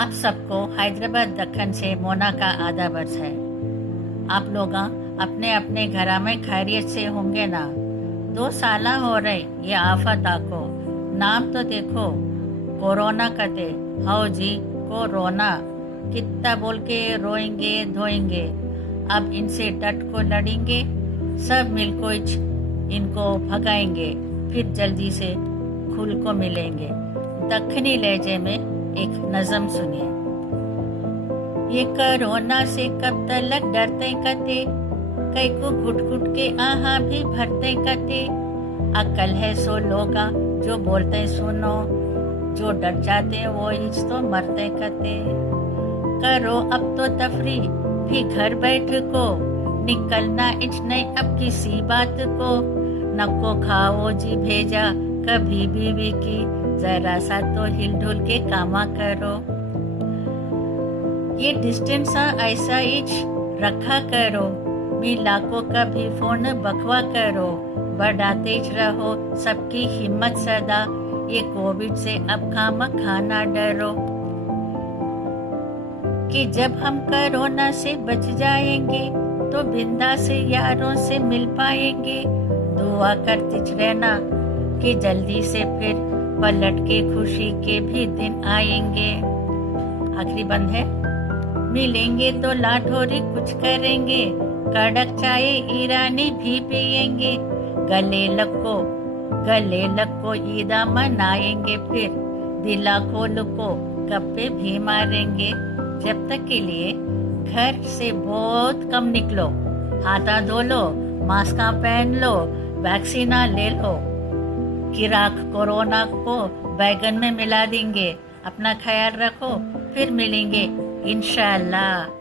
आप सबको हैदराबाद दक्कन से मोना का आदाब है। आप लोग अपने अपने घर में खैरियत से होंगे ना। 2 साल हो रहे ये आफत आको, नाम तो देखो कोरोना कहते हो जी। कोरोना कितना बोल के रोएंगे धोएंगे। अब इनसे डट को लड़ेंगे, सब मिलको इनको भगाएंगे, फिर जल्दी से खुल को मिलेंगे। दक्खनी लहजे में एक नज़म सुनिए। ये कोरोना से कब तलक डरते कते, कई को घुट घुट के आहा भी भरते कते। अकल है सो लोगा जो बोलते सुनो, जो डर जाते वो इच तो मरते कते। करो अब तो तफरी भी घर बैठ को, निकलना इच नहीं अब किसी बात को। नको खाओ जी भेजा कभी बीवी की, जरा सा तो हिल ढुल के कामा करो। ये डिस्टेंस ऐसा इच रखा करो, मिला को कभी फोन बकवा करो। बढ़ाते रहो सबकी हिम्मत सदा, ये कोविड से अब खाना डरो। कि जब हम कोरोना से बच जाएंगे तो बिंदा से यारों से मिल पाएंगे। दुआ करते रहना कि जल्दी से फिर पलट के खुशी के भी दिन आएंगे। आखिरी बंद है। मिलेंगे तो लाठोरी कुछ करेंगे, कड़क चाय ईरानी भी पिएंगे। गले लग को ईदा मनाएंगे, फिर दिला खोल को गप्पे भी मारेंगे। जब तक के लिए घर से बहुत कम निकलो, हाथा धो लो, मास्क पहन लो, वैक्सीन ले लो। किराक कोरोना को बैगन में मिला देंगे। अपना ख्याल रखो, फिर मिलेंगे इंशाअल्लाह।